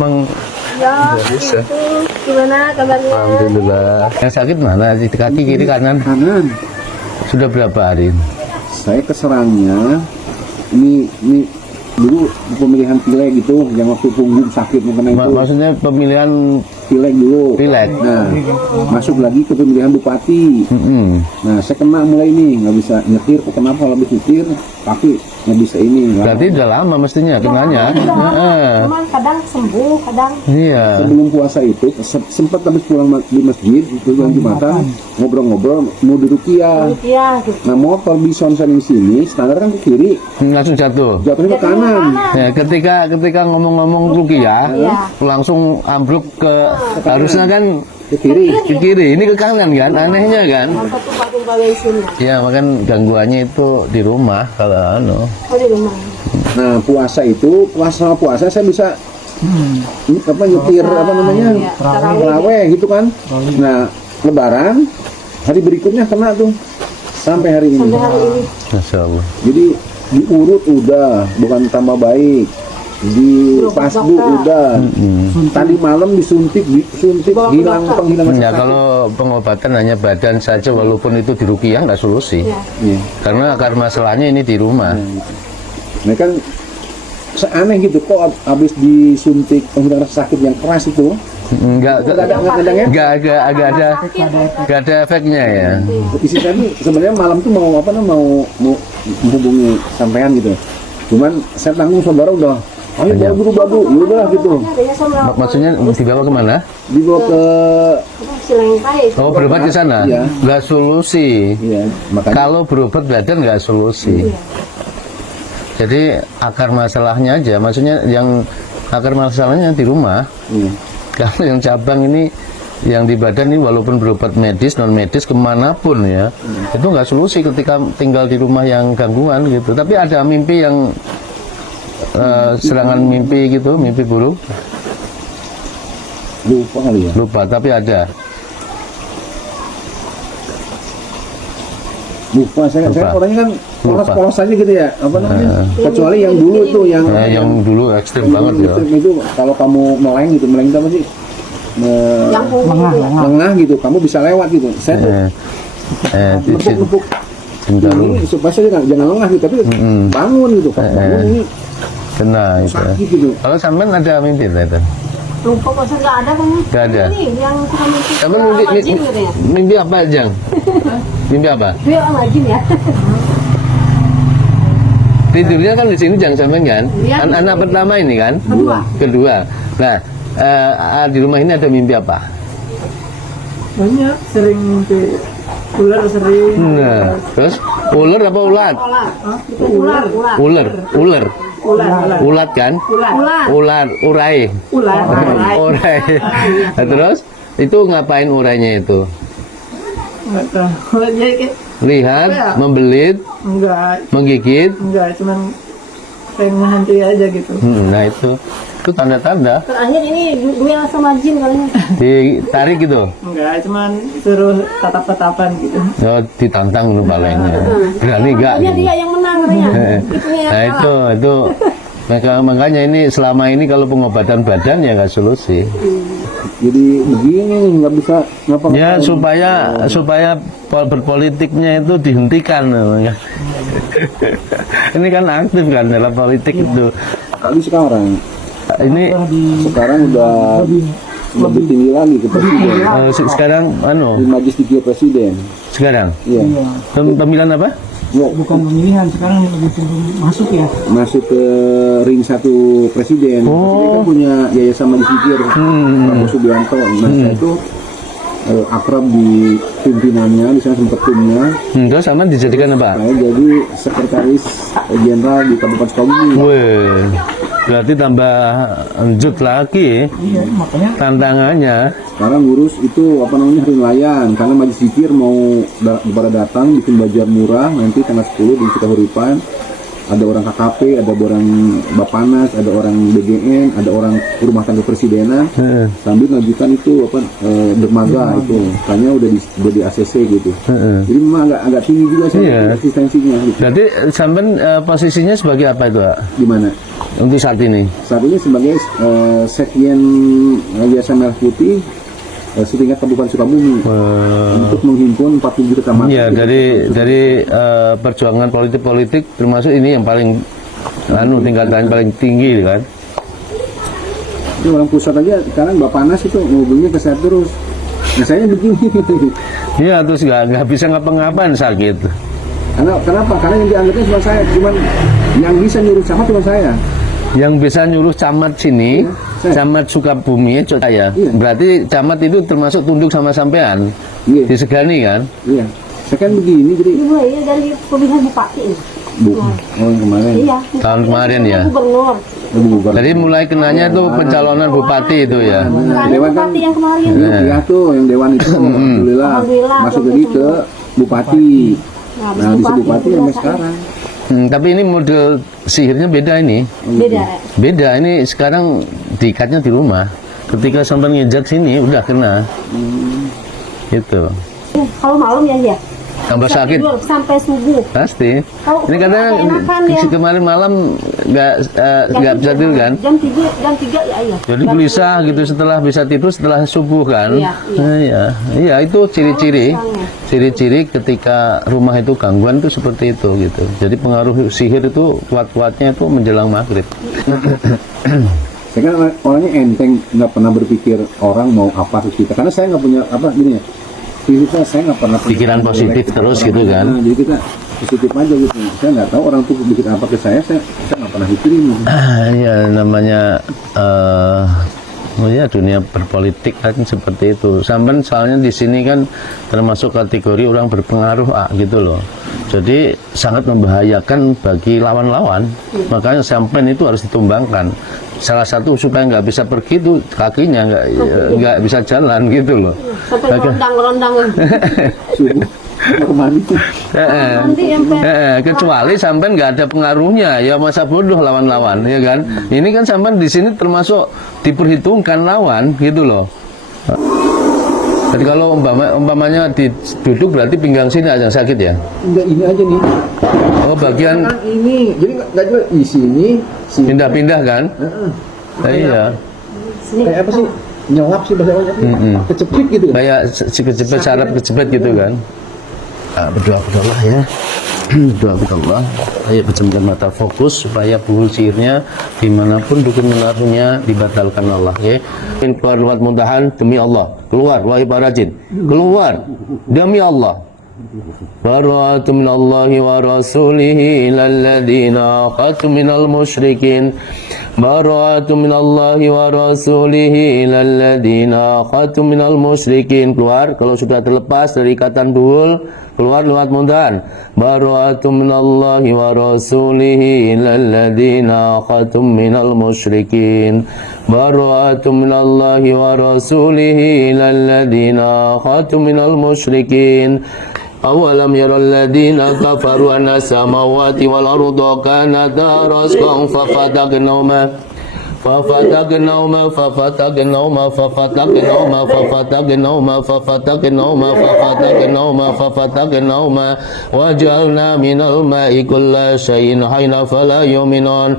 Emang Ya, bisa. itu gimana kabarnya? Alhamdulillah. Yang sakit mana? Di kaki kiri kanan? Kanan. Sudah berapa hari? Saya keserangnya ini dulu pemilihan pileg gitu yang waktu punggung sakit karena itu Maksudnya pemilihan pileg dulu. pileg. Nah, masuk lagi ke pemilihan bupati. Nah, saya kena mulai ini nggak bisa nyetir. Kenapa kalau habis nyetir kaki nggak bisa ini? Berarti udah lama mestinya kenanya. Cuman kadang sembuh, kadang Iya. Sebelum puasa itu sempat habis pulang di masjid itu yang Jumatan ngobrol-ngobrol mau diruqyah. ya gitu. Nah, motor di sound-sound sini standar kan ke kiri, Langsung jatuh. jatuhnya ke kanan. Ya, ketika ngomong-ngomong ruqyah, langsung ambruk ke harusnya kan Ke kiri. ke kiri. Ini ke kanan kan? Anehnya kan? Mantap tumpah-tumpah bensinnya. Ya, makan gangguannya itu di rumah kalau Oh di rumah. Nah, puasa itu puasa saya bisa apa nyetir apa namanya Iya, terawih gitu kan. Nah, lebaran hari berikutnya kena tuh sampai hari ini. Sampai hari ini. Masya Allah. Jadi diurut udah bukan tambah baik, di pasbu udah. Tadi malam disuntik hilang penghilangan Ya sakit. kalau pengobatan hanya badan saja walaupun itu di ruqyah nggak solusi. Iya. Iya. Karena akar masalahnya ini di rumah. Nah kan seaneh gitu kok habis disuntik penghilangan rasa sakit yang keras itu Nggak ada efeknya ya. isi tadi sebenarnya malam tuh mau menghubungi sampean gitu, cuman saya tanggung saudara udah ayo bawa dulu yaudah gitu, Adanya sama Maksudnya dibawa kemana? dibawa ke Silengkai. Oh berobat ke sana? Iya. Nggak solusi. iya makanya Kalau berobat badan nggak solusi. Jadi akar masalahnya aja. Maksudnya yang akar masalahnya di rumah. iya. Kalau yang cabang ini yang di badan ini walaupun berobat medis non medis kemanapun ya itu nggak solusi ketika tinggal di rumah yang gangguan gitu. Tapi ada mimpi yang serangan mimpi gitu, mimpi buruk Lupa kali ya. lupa tapi ada. Lupa saya Lupa. orangnya kan Lupa. polos aja gitu ya apa namanya, kecuali yang dulu tuh yang Yang dulu ekstrim banget ya. itu kalau kamu meleng gitu, meleng itu apa sih? Yang Lengah gitu, kamu bisa lewat gitu. Saya tuh nepuk-nepuk Cintaru ini supaya saya jangan lengah gitu, tapi bangun gitu. Pas bangun ini kena itu. sakit gitu. Kalau sampean ada mimpi itu? lupa kok nggak ada kan? Nggak ada. Ini yang suka mimpi. Sampean Rajin katanya. mimpi apa Jang? Mimpi apa? Dia orang rajin ya. Tidurnya kan di sini Jang sampean kan? Iya. Anak pertama ini kan? Kedua. Nah, di rumah ini ada mimpi apa? Banyak, sering mimpi ular sering. Nah, terus ular apa ulat? Ular. Ular. Ular. Ulat kan? Ular, urai. Urai. Nah, terus itu ngapain urainya itu? Enggak tahu. Jadi kayak Lihat, Apa ya? membelit, enggak, menggigit. cuman pengen henti aja gitu. Nah itu tanda-tanda Terakhir ini duel sama jin katanya. ditarik gitu. Enggak, cuman suruh tatap-tatapan gitu. Oh, ditantang lu palingnya. Berani enggak? Dia dia yang menang katanya. Ibunya Nah yang kalah. itu makanya ini selama ini kalau pengobatan badan ya nggak solusi. Jadi begini nggak bisa ngapa. Ya supaya berpolitiknya itu dihentikan namanya. Ini kan aktif kan dalam politik itu. Kali sekarang Ini udah lebih tinggi lagi ke presiden, sekarang di majelis tinggi presiden. sekarang Iya. pemilihan apa? Ya, Bukan pemilihan, sekarang lebih cenderung masuk ya. masuk ke ring satu presiden. Presiden kan punya yayasan majelis tinggi Prabowo Subianto. Nah, saya itu akrab di pimpinannya, di sana sempat timnya. Terus sama dijadikan apa? Saya jadi sekretaris jenderal di Kabupaten Sukabumi. Wih, berarti tambah lanjut lagi Iya, makanya tantangannya. Sekarang ngurus itu apa namanya hari nelayan, karena majelis zikir mau pada datang bikin bajar murah nanti tanggal 10 di Cikahuripan. ada orang KKP, ada orang Bapanas, ada orang BGN, ada orang rumah tangga presidenan, sambil ngajukan itu dermaga itu, kayaknya udah di ACC gitu. Jadi memang agak tinggi juga sih eksistensinya. Gitu. Berarti sampean posisinya sebagai apa itu, Pak? Di mana? Untuk saat ini? Saat ini sebagai Sekjen Yayasan Merah Putih setingkat Kabupaten Sukabumi untuk menghimpun 47 kecamatan. Iya, dari perjuangan politik termasuk ini yang paling tingkatan paling tinggi kan. Ini orang pusat aja sekarang Bapanas itu mobilnya ke saya terus. Nah saya begini. Iya, terus nggak bisa ngapa-ngapain sakit. Kenapa? Karena yang dianggapnya cuma saya, cuman yang bisa nyuruh camat cuma saya. Yang bisa nyuruh camat sini, camat Sukabumi, saya. Iya. Berarti camat itu termasuk tunduk sama sampean. Iya. Disegani kan? Iya. Saya kan begini jadi. Ini mulai dari pemilihan bupati ini. Yang kemarin. Iya. Tahun kemarin ya. Gubernur. Jadi mulai kenanya tuh pencalonan bupati itu ya. Bukan Dewan kan- bupati yang kemarin. Iya tuh yang dewan itu alhamdulillah masuk jadi ke bupati. Nah bisa bupati sampai sekarang. Tapi ini model sihirnya beda ini. Beda. Beda ini sekarang diikatnya di rumah. Ketika sampai ngejat sini udah kena. Gitu. Kalau malam ya. Tambah Bisa sakit tidur sampai subuh. pasti. Kalau Ini katanya enakan ya. kemarin malam nggak bisa tidur kan? Jam 3 ya iya. Jadi gelisah gitu setelah bisa tidur setelah subuh kan? Iya, iya. Iya itu ciri-ciri. Siangnya. Ciri-ciri ketika rumah itu gangguan itu seperti itu gitu. Jadi pengaruh sihir itu kuat-kuatnya itu menjelang maghrib. Saya kan orangnya enteng, nggak pernah berpikir orang mau apa ke kita. Karena saya nggak punya gini ya. Prinsipnya saya nggak pernah punya Pikiran positif jelek terus orang. gitu kan? Nah, jadi kita positif aja gitu. Saya nggak tahu orang tuh bikin apa ke saya nggak pernah pikirin. Ya namanya ya dunia berpolitik kan seperti itu. Sampai soalnya di sini kan termasuk kategori orang berpengaruh gitu loh. Jadi sangat membahayakan bagi lawan-lawan. Makanya sampai itu harus ditumbangkan. Salah satu supaya nggak bisa pergi itu kakinya nggak bisa jalan gitu loh. Sampai rondang-rondang. Subuh kemana? Nanti Kecuali sampai nggak ada pengaruhnya ya masa bodoh lawan-lawan ya kan. Ini kan sampai di sini termasuk diperhitungkan lawan gitu loh. Jadi kalau umpamanya duduk berarti pinggang sini aja sakit ya? Enggak ini aja nih. Oh bagian Sekarang ini, jadi nggak juga di sini. pindah-pindah kan? Iya. Kayak apa sih? Nyelap sih bahasa orangnya. Kecepit gitu. Kayak kecepet sarap kecepet gitu kan? Berdoa kepada Allah ya. Berdoa kepada Allah. Ayo pejamkan mata fokus supaya buhul sihirnya dimanapun dukun menaruhnya dibatalkan Allah ya. Keluar lewat muntahan demi Allah. Keluar wahai para jin. Keluar demi Allah. Bara'atu minallahi wa rasulihi ilal ladina qatu minal musyrikin. Bara'atu minallahi wa rasulihi ilal ladina qatu minal musyrikin. Keluar kalau sudah terlepas dari ikatan duhul, keluar lewat muntahan. Bara'atu minallahi wa rasulihi ilal ladina qatu minal musyrikin. Bara'atu minallahi wa rasulihi ilal ladina qatu minal musyrikin. أولم ير الذين كفروا أن السماوات والأرض كانتا رتقا ففتقناهما وجعلنا من الماء كل شيء حي فلا يؤمنون